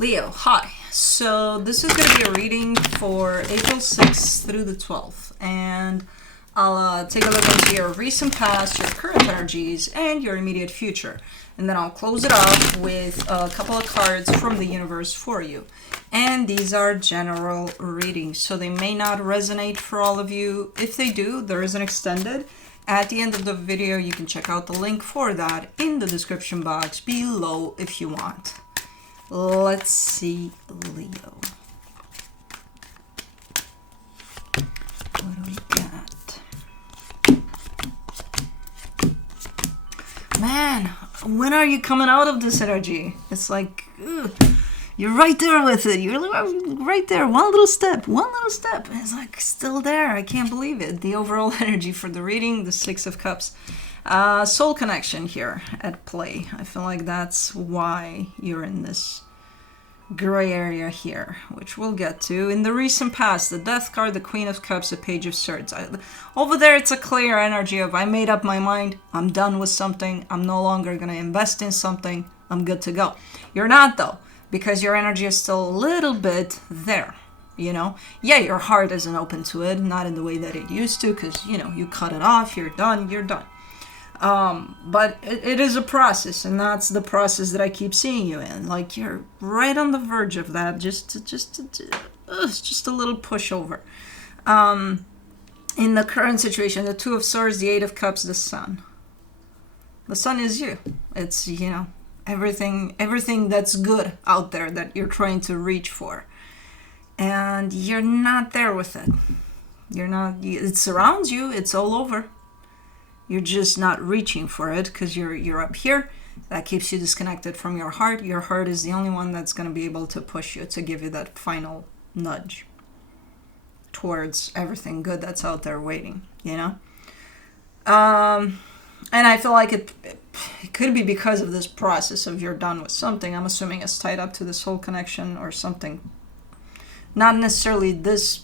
Leo, hi. So this is going to be a reading for April 6th through the 12th, and I'll take a look into your recent past, your current energies, and your immediate future. And then I'll close it off with a couple of cards from the universe for you. And these are general readings, so they may not resonate for all of you. If they do, there is an extended. At the end of the video, you can check out the link for that in the description box below if you want. Let's see, Leo. What do we got? Man, when are you coming out of this energy? It's like, ugh, you're right there with it. You're right there. One little step. It's like still there. I can't believe it. The overall energy for the reading, the Six of Cups. Soul connection here at play. I feel like that's why you're in this gray area here, which we'll get to. In the recent past, the Death card, the Queen of Cups, the Page of Swords. Over there, it's a clear energy of I made up my mind. I'm done with something. I'm no longer going to invest in something. I'm good to go. You're not, though, because your energy is still a little bit there. You know, yeah, your heart isn't open to it, not in the way that it used to, because, you know, you cut it off, you're done. But it is a process, and that's the process that I keep seeing you in. Like, you're right on the verge of that, just a little pushover. In the current situation, the Two of Swords, the Eight of Cups, the Sun. The Sun is you. It's, you know, everything that's good out there that you're trying to reach for. And you're not there with it. It surrounds you, it's all over. You're just not reaching for it because you're up here. That keeps you disconnected from your heart. Your heart is the only one that's going to be able to push you, to give you that final nudge towards everything good that's out there waiting, you know? And I feel like it could be because of this process of you're done with something. I'm assuming it's tied up to the soul connection or something. Not necessarily this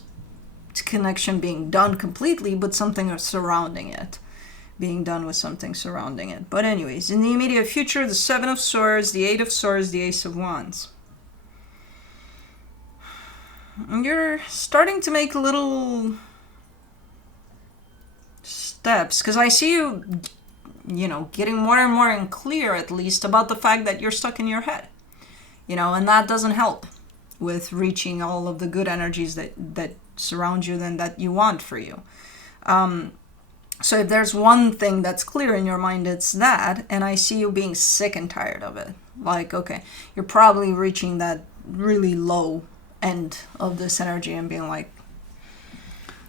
connection being done completely, but something surrounding it. Being done with something surrounding it. But anyways, in the immediate future, the Seven of Swords, the Eight of Swords, the Ace of Wands. You're starting to make little steps, because I see you, you know, getting more and more clear, at least, about the fact that you're stuck in your head. You know, and that doesn't help with reaching all of the good energies that surround you and that you want for you. So if there's one thing that's clear in your mind, it's that, and I see you being sick and tired of it. Like, okay, you're probably reaching that really low end of this energy and being like,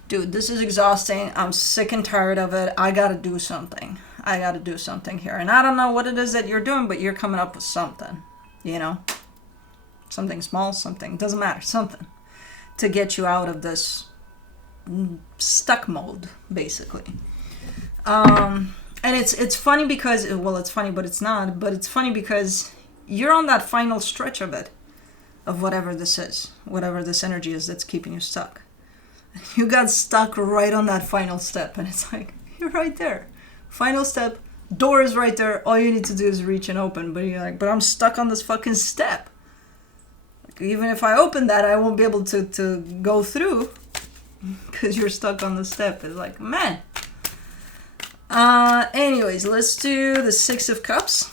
dude, this is exhausting. I'm sick and tired of it. I gotta do something. Here. And I don't know what it is that you're doing, but you're coming up with something, you know? Something small, something, doesn't matter, something to get you out of this stuck mode, basically. And it's funny because, well, it's funny, but it's not, but it's funny because you're on that final stretch of it, of whatever this is, whatever this energy is that's keeping you stuck. You got stuck right on that final step, and it's like, you're right there. Final step, door is right there, all you need to do is reach and open, but you're like, but I'm stuck on this fucking step. Like, even if I open that, I won't be able to go through, because you're stuck on the step. It's like, man. Anyways, let's do the Six of Cups.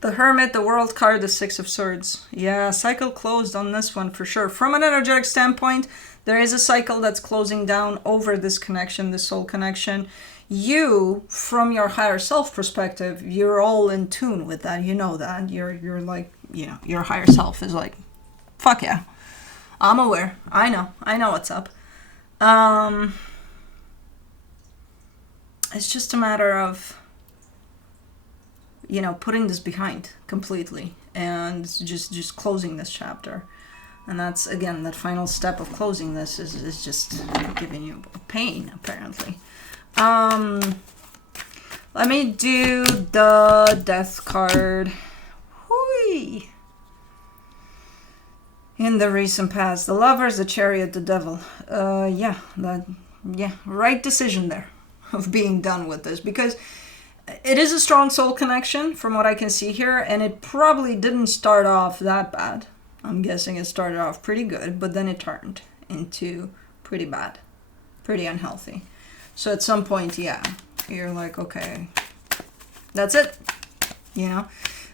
The Hermit, the World card, the Six of Swords. Yeah, cycle closed on this one for sure. From an energetic standpoint, there is a cycle that's closing down over this connection, this soul connection. You, from your higher self perspective, you're all in tune with that. You know that. You're like, you know, your higher self is like, fuck yeah. I'm aware. I know what's up. It's just a matter of, you know, putting this behind completely and just closing this chapter. And that's, again, that final step of closing this is just giving you pain, apparently. Let me do the Death card. Whee! In the recent past, the Lovers, the Chariot, the Devil. Right decision there of being done with this, because It is a strong soul connection from what I can see here, and it probably didn't start off that bad. I'm guessing it started off pretty good, but then it turned into pretty bad, pretty unhealthy. So at some point, yeah, you're like, okay, that's it, you know?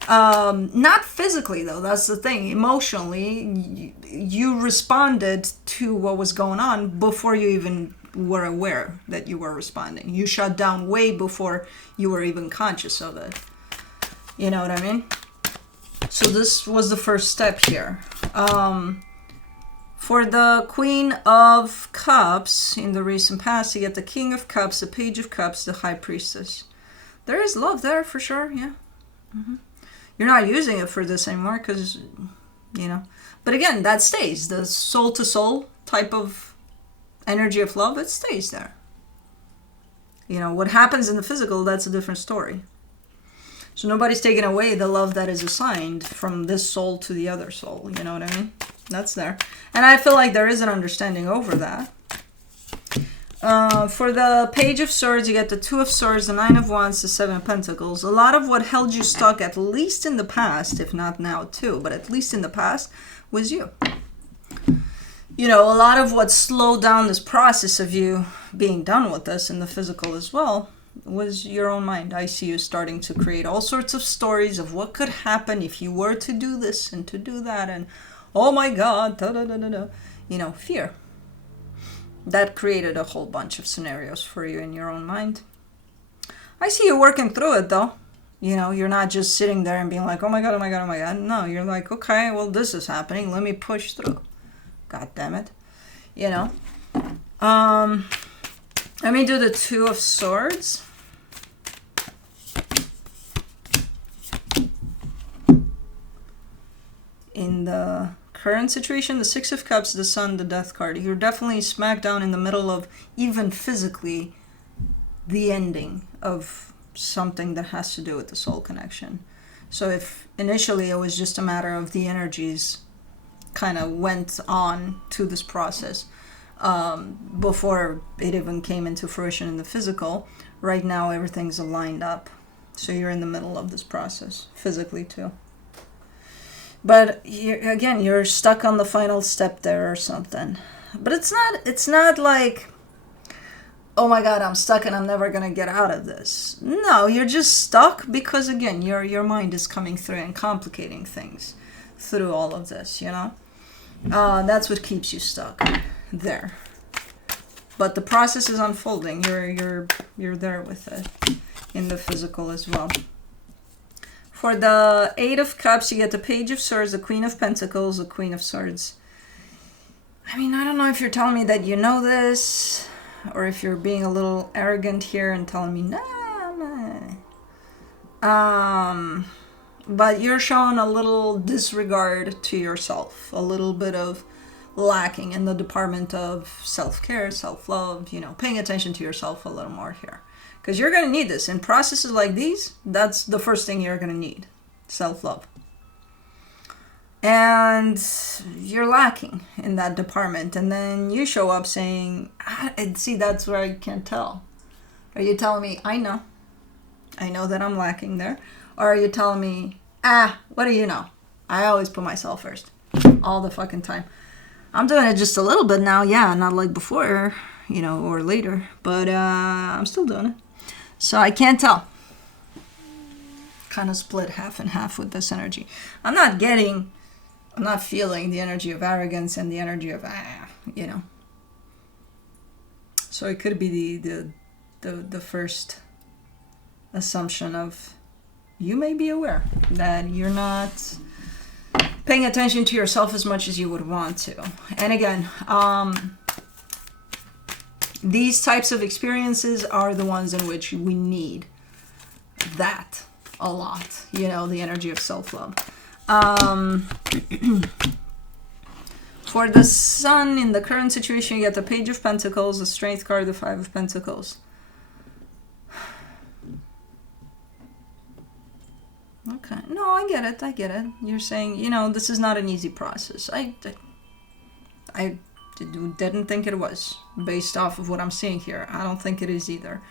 Not physically, though, that's the thing. Emotionally, you responded to what was going on before you even were aware that you were responding. You shut down way before you were even conscious of it. You know what I mean? So this was the first step here. For the Queen of Cups, in the recent past, you get the King of Cups, the Page of Cups, the High Priestess. There is love there for sure, yeah. Mm-hmm. You're not using it for this anymore because, you know. But again, that stays. The soul-to-soul type of energy of love, it stays there. You know, what happens in the physical, that's a different story. So nobody's taking away the love that is assigned from this soul to the other soul. You know what I mean? That's there. And I feel like there is an understanding over that. For the Page of Swords, you get the Two of Swords, the Nine of Wands, the Seven of Pentacles. A lot of what held you stuck, at least in the past, if not now too, but at least in the past, was you. You know, a lot of what slowed down this process of you being done with this in the physical as well was your own mind. I see you starting to create all sorts of stories of what could happen if you were to do this and to do that, and oh my God, da da da da da. You know, fear. That created a whole bunch of scenarios for you in your own mind. I see you working through it though. You know, you're not just sitting there and being like, oh my God, oh my God, oh my God. No, you're like, okay, well, this is happening. Let me push through. God damn it. You know. Let me do the Two of Swords. In the current situation, the Six of Cups, the Sun, the Death card. You're definitely smack down in the middle of, even physically, the ending of something that has to do with the soul connection. So if initially it was just a matter of the energies kind of went on to this process before it even came into fruition in the physical, right now everything's aligned up. So you're in the middle of this process, physically too. But you're stuck on the final step there or something. But it's not like, oh my God, I'm stuck and I'm never going to get out of this. No, you're just stuck because, again, your mind is coming through and complicating things through all of this, you know? That's what keeps you stuck there. But the process is unfolding. You're there with it in the physical as well. For the Eight of Cups, you get the Page of Swords, the Queen of Pentacles, the Queen of Swords. I mean, I don't know if you're telling me that you know this, or if you're being a little arrogant here and telling me, nah. But you're showing a little disregard to yourself, a little bit of lacking in the department of self-care, self-love, you know, paying attention to yourself a little more here. Because you're going to need this. In processes like these, that's the first thing you're going to need. Self-love. And you're lacking in that department. And then you show up saying, see, that's where I can't tell. Are you telling me, I know that I'm lacking there? Or are you telling me, what do you know? I always put myself first. All the fucking time. I'm doing it just a little bit now. Yeah, not like before, you know, or later. But I'm still doing it. So I can't tell. Kind of split half and half with this energy. I'm not feeling the energy of arrogance and the energy of, you know. So it could be the first assumption of, you may be aware that you're not paying attention to yourself as much as you would want to. And again, these types of experiences are the ones in which we need that a lot, you know, the energy of self-love. For the Sun, in the current situation, you get the Page of Pentacles, the Strength card, the Five of Pentacles. Okay. No, I get it. You're saying, you know, this is not an easy process. I didn't think it was, based off of what I'm seeing here. I don't think it is either.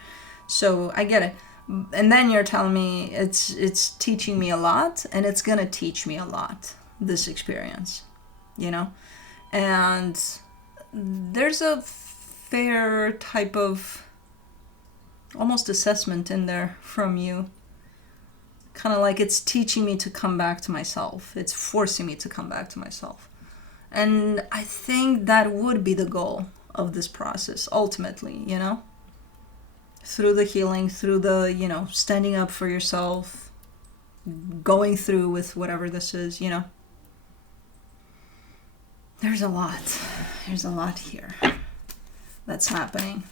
So I get it. And then you're telling me it's teaching me a lot, and it's gonna teach me a lot, this experience, you know? And there's a fair type of almost assessment in there from you. Kind of like it's teaching me to come back to myself. It's forcing me to come back to myself. And I think that would be the goal of this process, ultimately, you know? Through the healing, through the, you know, standing up for yourself, going through with whatever this is, you know? There's a lot. There's a lot here that's happening.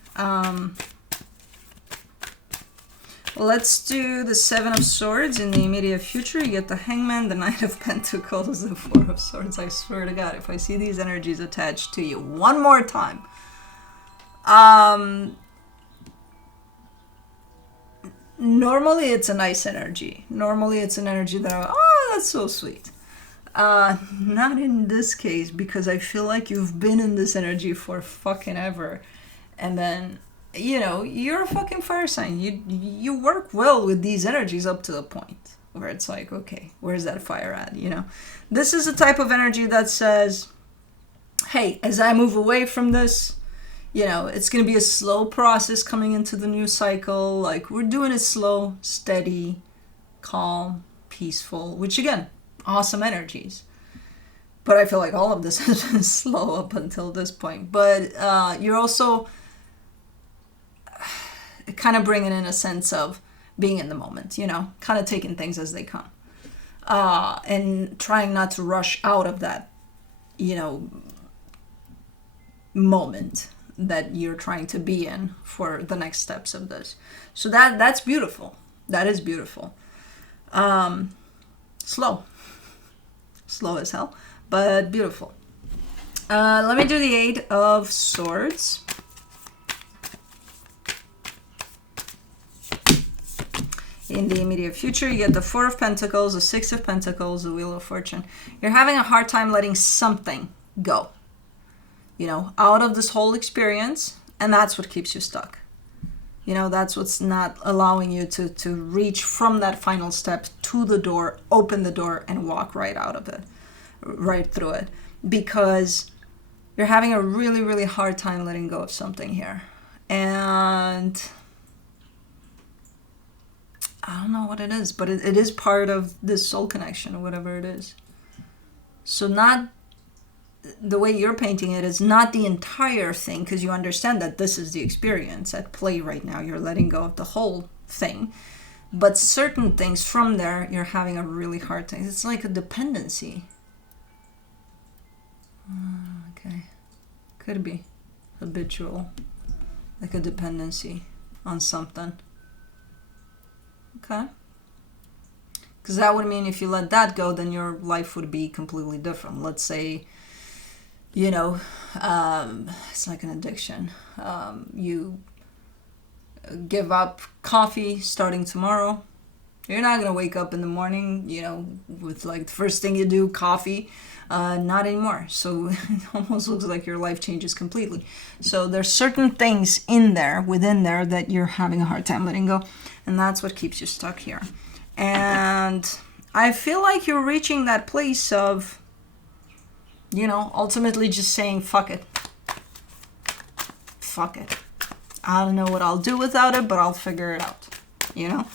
Let's do the Seven of Swords in the immediate future. You get the Hangman, the Knight of Pentacles, the Four of Swords. I swear to God, if I see these energies attached to you one more time, normally it's a nice energy. Normally it's an energy that, oh, that's so sweet. Not in this case, because I feel like you've been in this energy for fucking ever. And then, you know, you're a fucking fire sign. You work well with these energies up to the point where it's like, okay, where's that fire at, you know? This is a type of energy that says, hey, as I move away from this, you know, it's going to be a slow process coming into the new cycle. Like, we're doing it slow, steady, calm, peaceful, which again, awesome energies. But I feel like all of this has been slow up until this point. But you're also kind of bringing in a sense of being in the moment, you know, kind of taking things as they come. And trying not to rush out of that, you know, moment that you're trying to be in for the next steps of this. So that's beautiful. That is beautiful. Slow as hell, but beautiful. Let me do the Eight of Swords. In the immediate future, you get the Four of Pentacles, the Six of Pentacles, the Wheel of Fortune. You're having a hard time letting something go, you know, out of this whole experience, and that's what keeps you stuck. You know, that's what's not allowing you to reach from that final step to the door, open the door, and walk right out of it, right through it. Because you're having a really, really hard time letting go of something here. And I don't know what it is, but it is part of this soul connection or whatever it is. So not the way you're painting it is not the entire thing, because you understand that this is the experience at play right now. You're letting go of the whole thing. But certain things from there, you're having a really hard time. It's like a dependency. Okay. Could be habitual. Like a dependency on something. Okay. Because that would mean if you let that go, then your life would be completely different. Let's say, you know, it's like an addiction. You give up coffee starting tomorrow. You're not going to wake up in the morning, you know, with like the first thing you do, coffee. Not anymore. So it almost looks like your life changes completely. So there's certain things within there that you're having a hard time letting go. And that's what keeps you stuck here. And I feel like you're reaching that place of, you know, ultimately just saying, fuck it. Fuck it. I don't know what I'll do without it, but I'll figure it out. You know?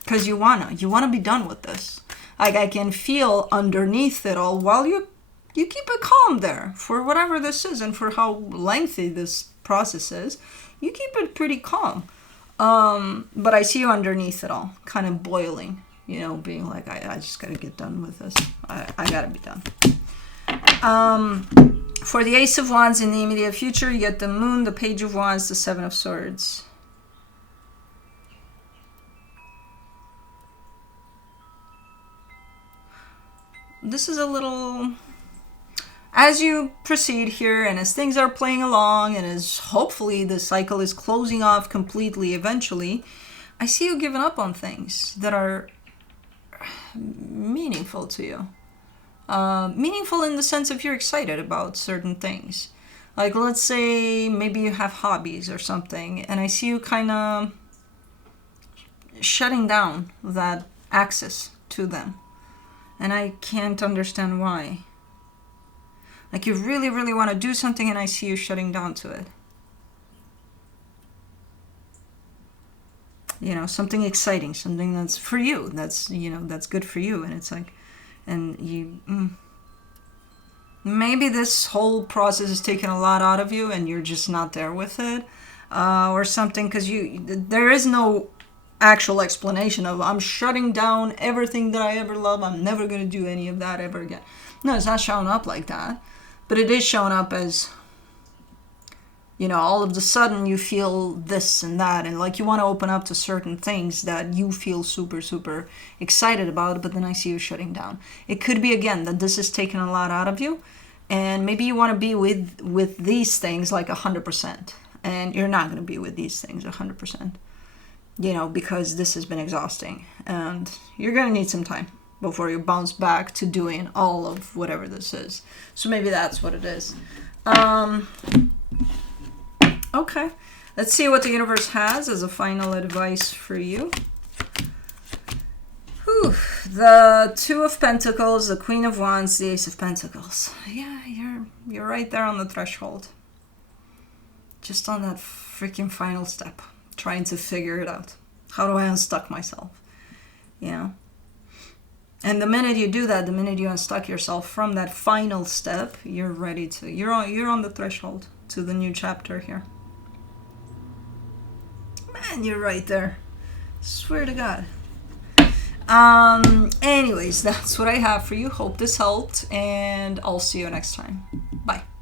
Because you wanna be done with this. Like, I can feel underneath it all while you keep it calm there for whatever this is and for how lengthy this process is. You keep it pretty calm. But I see you underneath it all, kind of boiling, you know, being like, I just gotta get done with this. I gotta be done. For the Ace of Wands in the immediate future, you get the Moon, the Page of Wands, the Seven of Swords. This is a little, as you proceed here and as things are playing along and as hopefully the cycle is closing off completely eventually, I see you giving up on things that are meaningful to you. Meaningful in the sense of you're excited about certain things. Like, let's say maybe you have hobbies or something, and I see you kind of shutting down that access to them. And I can't understand why. Like you really, really want to do something and I see you shutting down to it. You know, something exciting, something that's for you, that's, you know, that's good for you. And it's like, and you, maybe this whole process is taking a lot out of you and you're just not there with it, or something, because there is no actual explanation of I'm shutting down everything that I ever love, I'm never going to do any of that ever again. No, it's not showing up like that, but it is showing up as, you know, all of a sudden you feel this and that, and like you want to open up to certain things that you feel super, super excited about, but then I see you shutting down. It could be, again, that this is taking a lot out of you, and maybe you want to be with these things like 100%, and you're not going to be with these things 100%. You know, because this has been exhausting and you're going to need some time before you bounce back to doing all of whatever this is. So maybe that's what it is. Okay, let's see what the universe has as a final advice for you. Whew. The Two of Pentacles, the Queen of Wands, the Ace of Pentacles. Yeah, you're right there on the threshold. Just on that freaking final step. Trying to figure it out. How do I unstuck myself? You know? And the minute you do that, the minute you unstuck yourself from that final step, you're ready to, you're on the threshold to the new chapter here. Man, you're right there. Swear to God. Anyways, that's what I have for you. Hope this helped, and I'll see you next time.